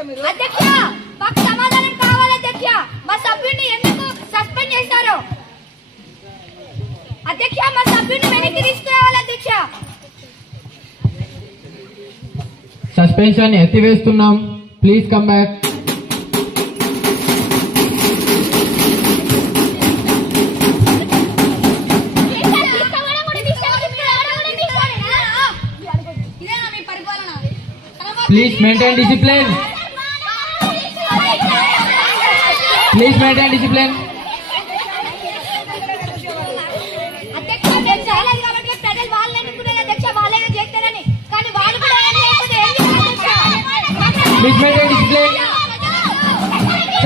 అధ్యక్ష మాకు సమాధానం కావాలి అధ్యక్ష. మా సభ్యుడిని ఎందుకు సస్పెండ్ చేశారు అధ్యక్ష? మా సభ్యుడిని వెనక్కి తీసుకురావాలి అధ్యక్ష. సస్పెన్షన్ ఎత్తివేస్తున్నాం. Please come back. Please maintain discipline. Please maintain discipline. అధ్యక్ష నేను చేయలేదు కాబట్టి ప్రజలు వాళ్ళని ఎన్నుకున్నారు అధ్యక్ష. వాళ్ళే చేస్తారని కానీ వాళ్ళు కూడా Please maintain discipline.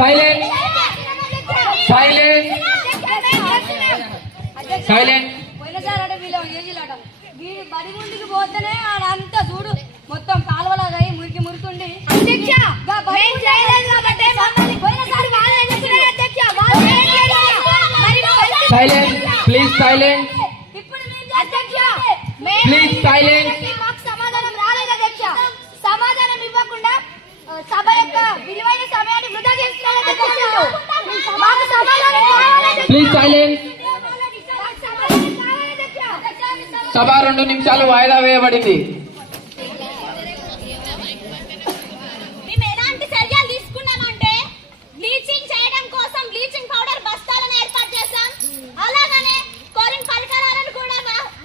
Silence. Silence. Silence. పోయినసారి అంటే వీళ్ళు ఏజీలాట వీడు బడి ముందుకు పోతేనే ఆడంతా చూడు మొత్తం కాలువలాగా మురికి మురుకుండి. అధ్యక్ష మేము చేయలేదు కాబట్టి మమ్మల్ని పోయినసారి వాళ్ళే ఎన్నుకున్నారు అధ్యక్ష. Silence. Please silence. ఇప్పుడు అధ్యక్ష Please silence. మాకు సమాధానం రాలేదు అధ్యక్ష. సమాధానం ఇవ్వకుండా సభ యొక్క విలువైన సమయాన్ని వృధా చేస్తున్నారు అధ్యక్ష. మాకు సమాధానం కావాలి. Please silence. సభ 2 నిమిషాలు వాయిదా వేయబడింది. మేము ఎలాంటి చర్యలు తీసుకున్నామంటే బ్లీచింగ్ చేయడం కోసం బ్లీచింగ్ పౌడర్ బస్తాలను ఏర్పాటు చేశాం. అలాగనే కోలింగ్ పరికరాలను కూడా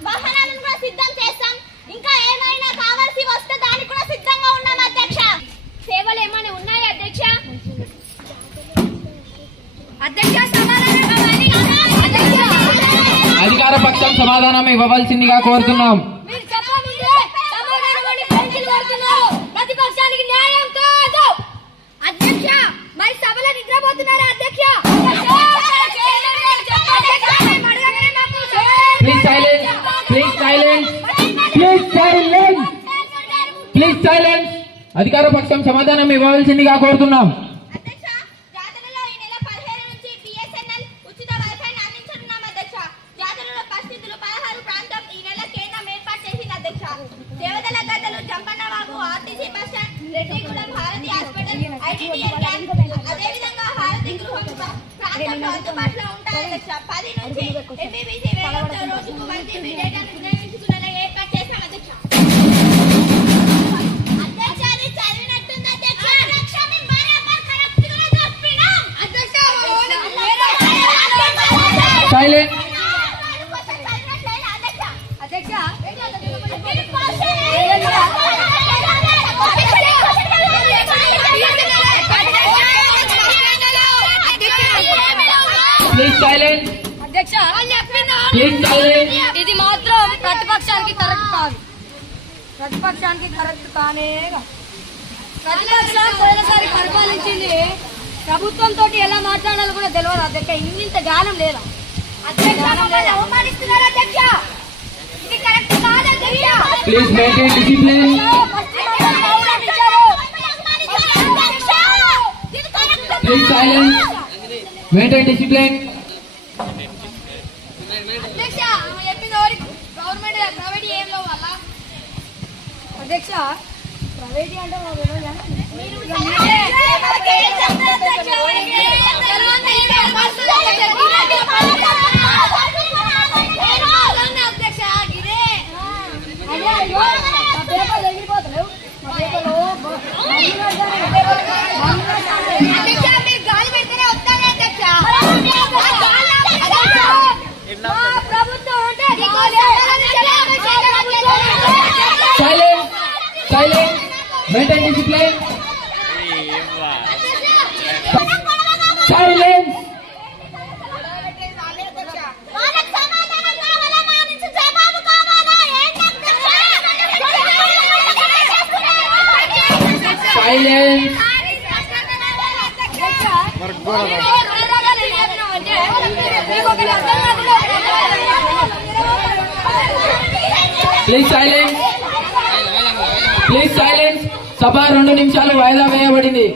వాహనాలను కూడా సిద్ధం చేశాం. ఇంకా ఏమైనా కావాల్సి వస్తే దానికి కూడా సిద్ధంగా ఉన్నాం అధ్యక్ష. సేవలు ఏమైనా ఉన్నాయా అధ్యక్ష? అధ్యక్ష సమాధానం అధికార పక్షం సమాధానం ఇవ్వవలసిందిగా కోరుతున్నాం. మీరు చెప్పముందే సమాధానం అని పెంచిల్ వాడుతున్నారు. ప్రతిపక్షానికి న్యాయం కాదు అధ్యక్ష. మరి సభలో నిద్రపోతున్నారా అధ్యక్ష? Please silence. Please silence. Please silence. Please silence. అధికార పక్షం సమాధానం ఇవ్వవలసిందిగా కోరుతున్నాం. అధ్యక్ష జాతరలో ఈ నెల 15 నుంచి BSNL ఉచిత వైఫైని అందించనున్నాం అధ్యక్ష. జాతరలో పరిస్థితులు 16 ప్రాంతం ఈ నెల కేంద్రం ఏర్పాటు చేసింది అధ్యక్ష. దేవతల గద్దలు, Jampannavagu, RTC bus stand, Reddigudem, Bharati hospital, ITDL camp, అదేవిధంగా భారతి గృహం ప్రాంతంలో అందుబాటులో ఉంటాయి అధ్యక్ష. 10 నుంచి MBBC వేగంతో రోజుకు 1 GB డేటాను వినియోగించుకునేలా ఏర్పాటు చేశాం అధ్యక్ష. అధ్యక్ష అది చదివినట్టుంది అధ్యక్ష. అధ్యక్ష మేము బరాబర్ కరెక్ట్ గా చెప్పినాం అధ్యక్ష. Silence. అధ్యక్ష Please silence. అధ్యక్ష Please silence. ఇది మాత్రం ప్రతిపక్షానికి కరెక్ట్ కాదు. ప్రతిపక్షానికి కరెక్ట్ కానే కాదు. ప్రతిపక్షం పోయినసారి పరిపాలించింది ప్రభుత్వంతో ఎలా మాట్లాడాలో కూడా తెలియదు అధ్యక్ష. ఇంత జ్ఞానం లేదా అధ్యక్ష? అవమానిస్తున్నారు అధ్యక్ష. ఇది కరెక్ట్ కాదు అధ్యక్ష. Please maintain discipline. Please silence. Maintain discipline. అధ్యక్ష గవర్నమెంట్ ప్రైవేట్ ఏం లో వల్ల అధ్యక్ష ప్రైవేట్ అంటే గాలి పెడితేనే వస్తానే అధ్యక్ష. ప్రభుత్వం అంటే Silence. Silence. Maintain discipline. Silence. Silence. Please silence. Please silence. సభ 2 నిమిషాలు వాయిదా వేయబడింది.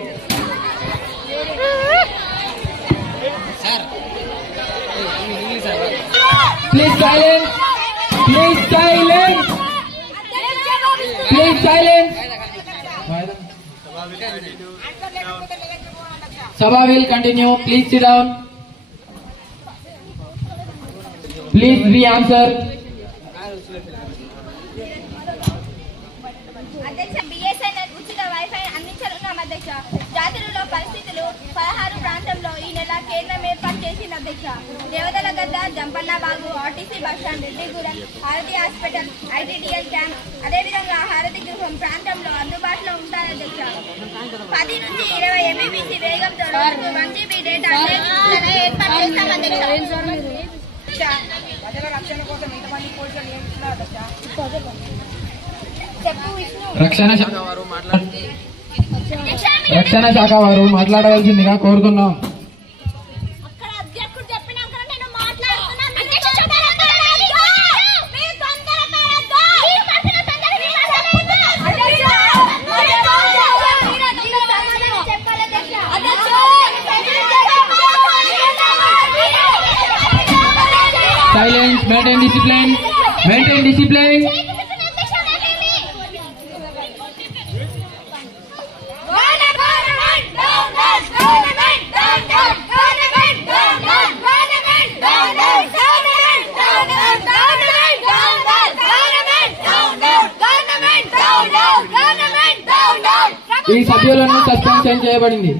Please silence. Please silence. Please silence. Sabha will continue. Please sit down. Please re-answer. అధ్యక్ష బిఎస్ఎన్ఎల్ ఉచిత వైఫై అందించనున్నాం అధ్యక్ష. జాతరలో పరిస్థితులు 16 ప్రాంతంలో ఈ నెల కేంద్రం ఏర్పాటు చేసింది అధ్యక్ష. దేవదల గద్ద, జంపన్న బాగు, ఆర్టీసీ బస్టాండ్, రెడ్డిగూడెం, హారతి హాస్పిటల్, ఐటీడీఎల్ క్యాంప్, అదేవిధంగా హారతి గృహం ప్రాంతంలో అందుబాటులో ఉంటాయి అధ్యక్ష. 10 నుంచి 20 MBPS వేగంతో రోజుకు 1 GB డేటా ఏర్పాటు చేస్తాం అధ్యక్ష. రక్షణ శాఖ వారు మాట్లాడవలసిందిగా కోరుతున్నాం. అక్కడ అధ్యక్షుడు చెప్పినాక నేను మాట్లాడుతున్నాను. Silence, maintain discipline. Maintain discipline. ఈ సభ్యులను సస్పెన్షన్ చేయబడింది.